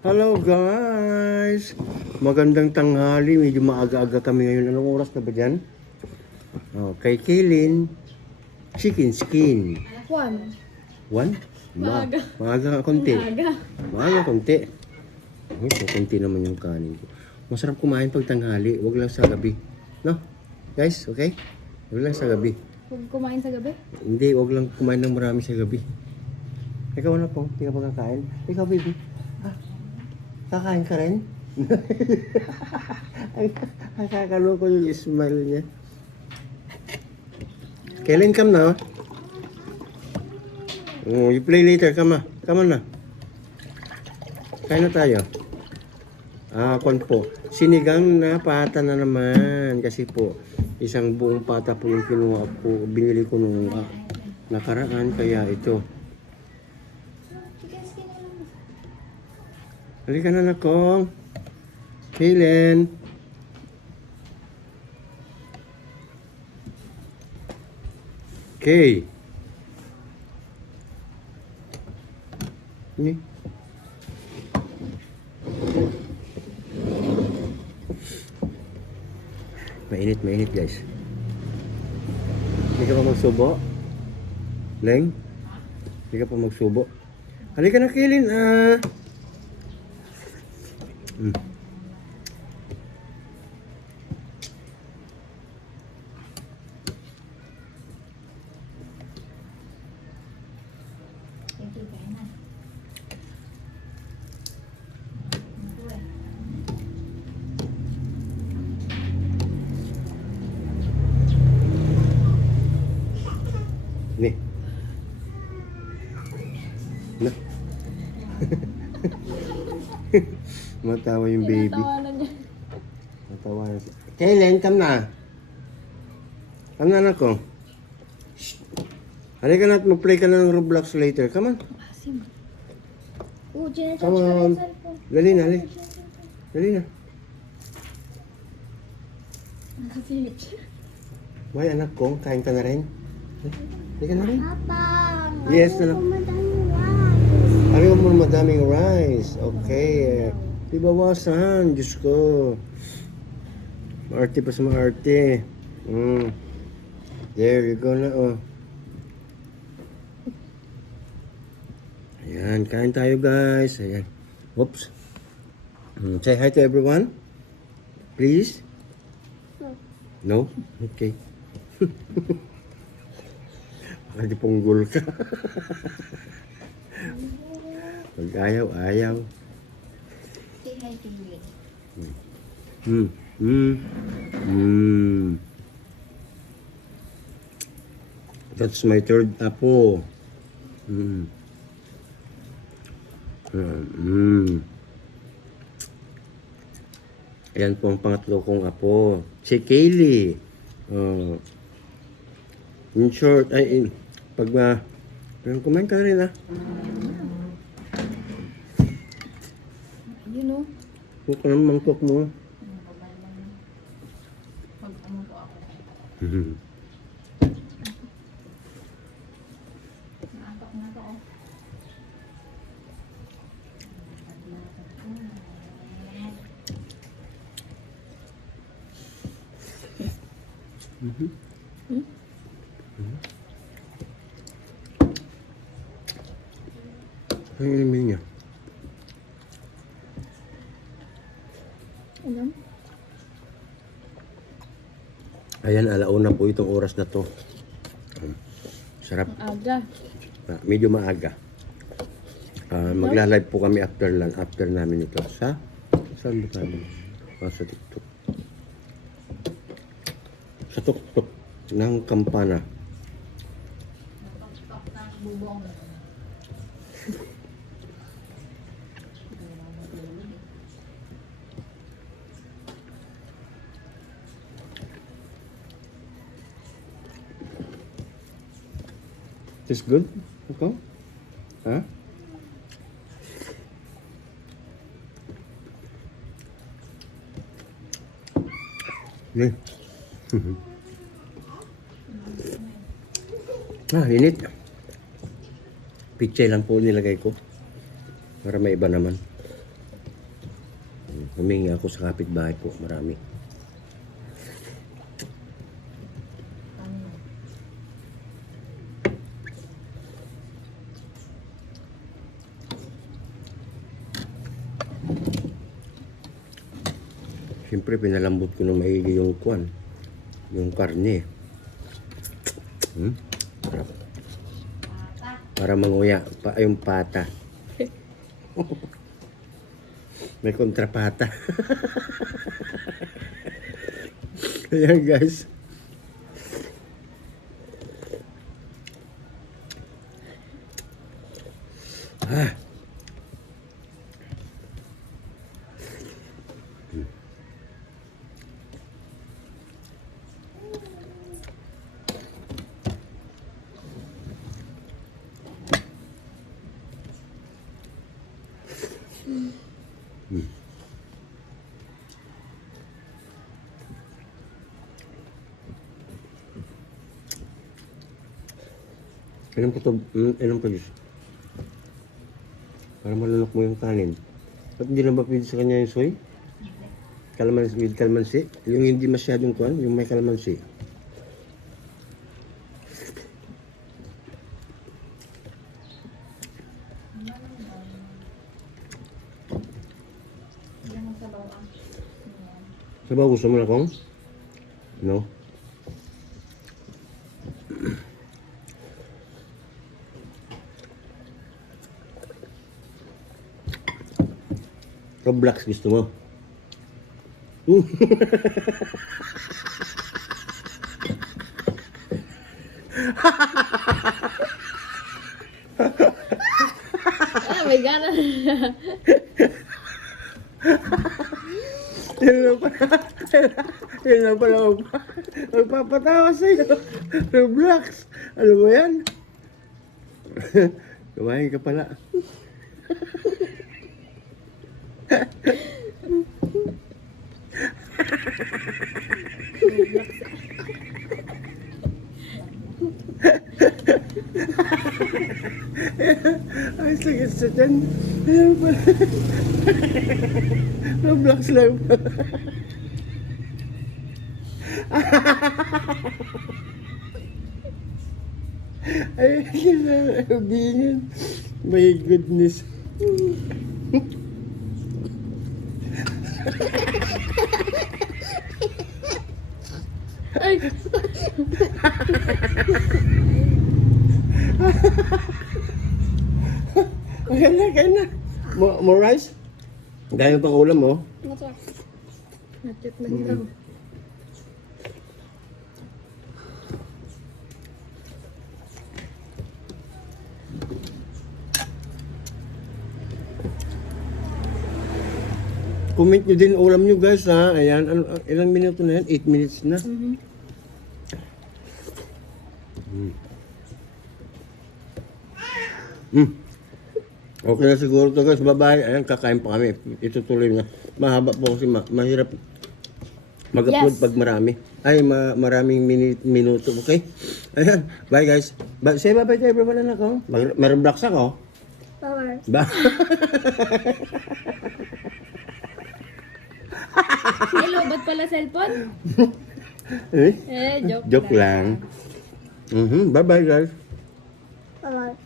Hello guys! Magandang tanghali. Medyo maaga-aga kami ngayon. Anong oras na ba dyan? Oh, kay Kaylin, chicken skin. Juan. One? Maaga. Maaga nga konti. Maaga. Maaga konti. Ito, konti naman yung kanin ko. Masarap kumain pag tanghali. Huwag lang sa gabi. No? Guys, okay? Huwag lang sa gabi. Huwag kumain sa gabi. Hindi, huwag lang kumain ng marami sa gabi. Ikaw na po, hindi ka pa kakain. Ikaw, baby. Kakain ka rin? Ang kakaloko yung smile niya. Kailan come na? Oh, you play later. Come on. Come on na. Kain na tayo. Kwan po. Sinigang na pata na naman. Kasi po, isang buong pata po yung kinuha po. Binili ko nung nakaraan. Kaya ito. Halika na nakong. Kaylen. Kay. Ini. Mainit guys. Hindi ka pa magsubo? Leng? Hindi ka pa magsubo? Halika na Kaylen. Nih. Nah. Matawa yung baby. Tinatawanan niya. Matawa na siya. Kaylen, come na. Come na anak ko. Shh. Halika na at mag-play ka na ng Roblox later. Come on. Asim. Ginacharge Come ko na on. yung cellphone. Dali na, dali. Dali na. Nakasilip siya. Why anak ko? Kain ka na rin? Halika na rin. Papa, Yes, na. Ayaw mo madaming rice. Okay. Di bawasan. Diyos ko. Maarte pa sa maarte. There you go na, oh. Ayan, kain tayo guys. Ayan. Oops. Say hi to everyone. Please. No? Okay. Baka di punggol ka. Pag ayaw. Say hi to you. That's my third apo. Ayan po ang pangatlo kong apo. Si Kaylee. In short, pero kumain ka rin You know? Huwag ka naman mangkok mo. Pag ano po ako. Naapak na to. Ano yung inumin niya? Alam? Ayan, alauna po itong oras na to. Sarap. Aga. Medyo maaga. Magla-live po kami after namin ito. Saan ba tayo? Sa TikTok. Sa TikTok ng kampana. Bubong. Is good? Okay? Ha? Nih. Init. Pichay lang po nilagay ko. Para may iba naman. Humingi ako sa kapitbahay po, marami. Ano? Siyempre, pinalambot ko na maigi yung kwan. Yung karne. Sarap. Pata. Para manguya. Yung pata. May kontrapata. Ayan guys. Ah. Inom ko to, inom ko juice. Para malunok mo yung kanin. Ba't hindi na ba pwede sa kanya yung soy? Kalamansi with kalamansi. Yung hindi masyadong kuhan, yung may kalamansi. Yan ang sabaw ah. Ayan. Sabaw gusto mo na kong? No? Roblox gusto mo? Ah, may gana. Yun lang pala. Yun lang pala. Magpapatawa sa'yo. Roblox. Ano mo yan? Kumain ka pala. Ay, sakit sa tiyan. Ayan pala. Roblox lang pala. Ay, kailangan. My goodness. Ay. Ayan na, kaya na. More rice? Dahil pang ulam, oh. Natip na daw. Comment nyo din ulam nyo guys ha. Ayan, ilang minuto na yan? 8 minutes na. Okay na siguro to guys. Bye-bye. Ayan, kakain pa kami. Itutuloy na. Mahaba po kasi mahirap mag-upload Yes. pag marami. Ay, maraming minuto. Okay? Ayan. Bye guys. Say bye-bye to everyone na ako. Meron blocks ako. Power. Ba? Hello, ba't pala cellphone? Eh? Joke Joke lang. Bye-bye guys. Power.